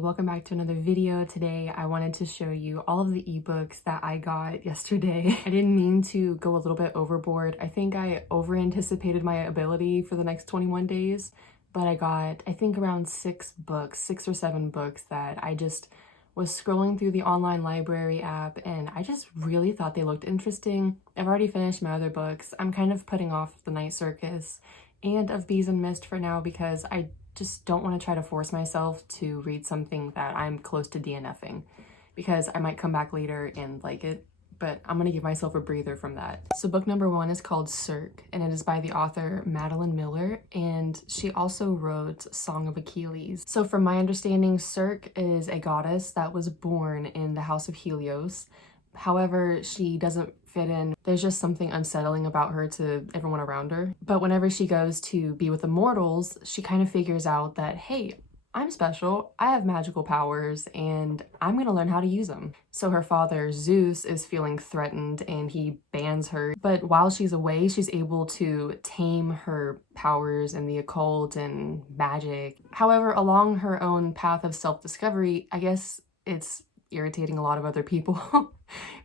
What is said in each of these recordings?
Welcome back to another video. Today I wanted to show you all of the ebooks that I got yesterday. I didn't mean to go a little bit overboard. I think I over anticipated my ability for the next 21 days, but I got I think around 6 or 7 books that I just was scrolling through the online library app and I just really thought they looked interesting. I've already finished my other books. I'm kind of putting off The Night Circus and Of Bees and Mist for now because I just don't want to try to force myself to read something that I'm close to DNFing because I might come back later and like it, but I'm gonna give myself a breather from that. So book number 1 is called Circe and it is by the author Marilyn and she also wrote Song of Achilles. So from my understanding, Circe is a goddess that was born in the house of Helios. However, she doesn't fit in. There's just something unsettling about her to everyone around her. But whenever she goes to be with the mortals, she kind of figures out that, hey, I'm special, I have magical powers, and I'm gonna learn how to use them. So her father, Zeus, is feeling threatened and he bans her. But while she's away, she's able to tame her powers and the occult and magic. However, along her own path of self-discovery, I guess it's irritating a lot of other people.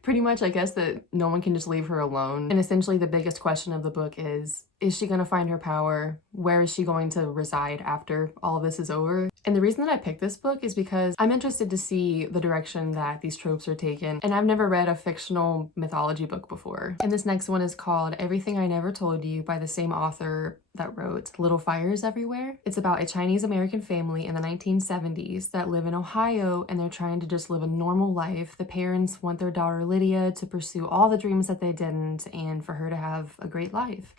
Pretty much, I guess, that no one can just leave her alone. And essentially the biggest question of the book is she gonna find her power? Where is she going to reside after all of this is over? And the reason that I picked this book is because I'm interested to see the direction that these tropes are taken. And I've never read a fictional mythology book before. And this next one is called Everything I Never Told You by the same author that wrote Little Fires Everywhere. It's about a Chinese American family in the 1970s that live in Ohio and they're trying to just live a normal life. The parents want their daughter Lydia to pursue all the dreams that they didn't and for her to have a great life.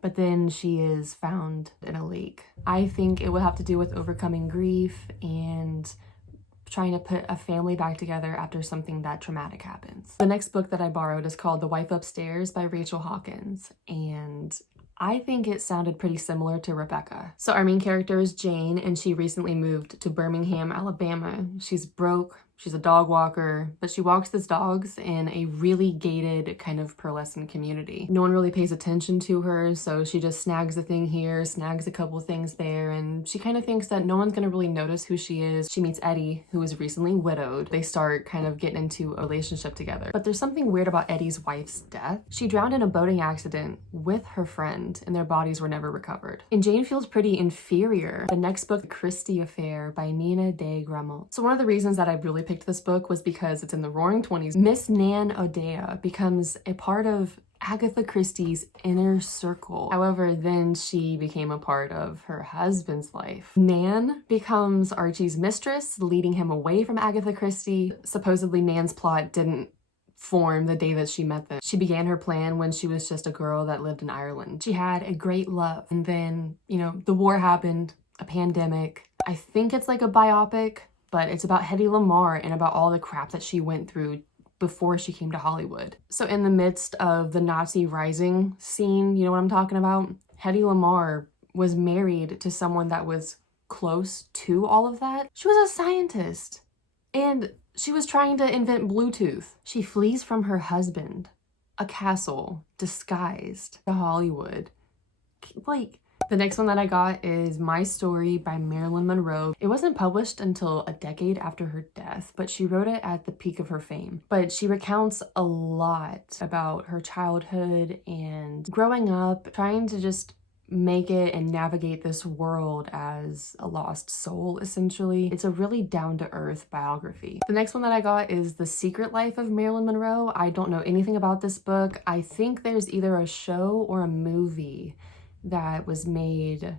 But then she is found in a lake. I think it would have to do with overcoming grief and trying to put a family back together after something that traumatic happens. The next book that I borrowed is called The Wife Upstairs by Rachel Hawkins, and I think it sounded pretty similar to Rebecca. So our main character is Jane, and she recently moved to Birmingham, Alabama. She's broke, she's a dog walker, but she walks these dogs in a really gated kind of pearlescent community. No one really pays attention to her, so she just snags a thing here, snags a couple things there, and she kind of thinks that no one's gonna really notice who she is. She meets Eddie, who is recently widowed. They start kind of getting into a relationship together. But there's something weird about Eddie's wife's death. She drowned in a boating accident with her friend, and their bodies were never recovered. And Jane feels pretty inferior. The next book, Christie Affair by Nina de Gramont. So one of the reasons that I really picked this book was because it's in the roaring 20s. Miss Nan O'Dea becomes a part of Agatha Christie's inner circle. However, then she became a part of her husband's life. Nan becomes Archie's mistress, leading him away from Agatha Christie. Supposedly Nan's plot didn't form the day that she met them. She began her plan when she was just a girl that lived in Ireland. She had a great love, and then, you know, the war happened, a pandemic. I think it's like a biopic, but it's about Hedy Lamarr and about all the crap that she went through before she came to Hollywood. So in the midst of the Nazi rising scene, you know what I'm talking about? Hedy Lamarr was married to someone that was close to all of that. She was a scientist and she was trying to invent Bluetooth. She flees from her husband, a castle disguised, to Hollywood. Like, the next one that I got is My Story by Marilyn Monroe. It wasn't published until a decade after her death, but she wrote it at the peak of her fame. But she recounts a lot about her childhood and growing up, trying to just make it and navigate this world as a lost soul, essentially. It's a really down-to-earth biography. The next one that I got is The Secret Life of Marilyn Monroe. I don't know anything about this book. I think there's either a show or a movie that was made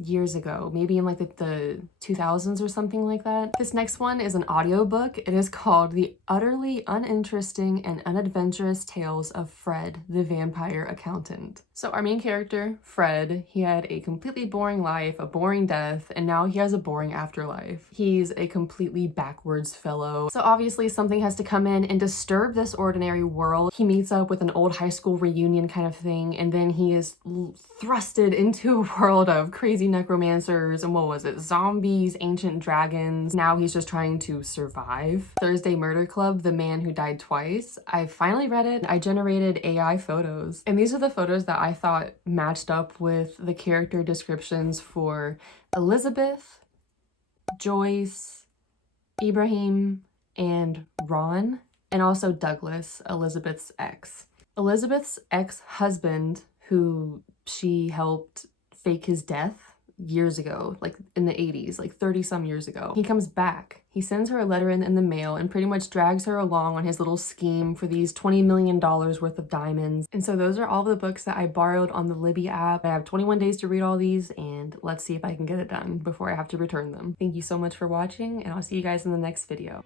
years ago, maybe in like the 2000s or something like that. This next one is an audiobook. It is called The Utterly Uninteresting and Unadventurous Tales of Fred, the Vampire Accountant. So our main character, Fred, he had a completely boring life, a boring death, and now he has a boring afterlife. He's a completely backwards fellow. So obviously something has to come in and disturb this ordinary world. He meets up with an old high school reunion kind of thing, and then he is thrusted into a world of crazy necromancers and what was it, zombies, ancient dragons. Now he's just trying to survive. Thursday Murder Club, The Man Who Died Twice. I finally read it. I generated AI photos, and these are the photos that I thought matched up with the character descriptions for Elizabeth, Joyce, Ibrahim and Ron, and also Douglas, Elizabeth's ex. Elizabeth's ex-husband, who she helped fake his death years ago, like in the 80s, like 30 some years ago. He comes back. He sends her a letter in the mail and pretty much drags her along on his little scheme for these $20 million worth of diamonds. And so those are all the books that I borrowed on the Libby app. I have 21 days to read all these, and let's see if I can get it done before I have to return them. Thank you so much for watching, and I'll see you guys in the next video.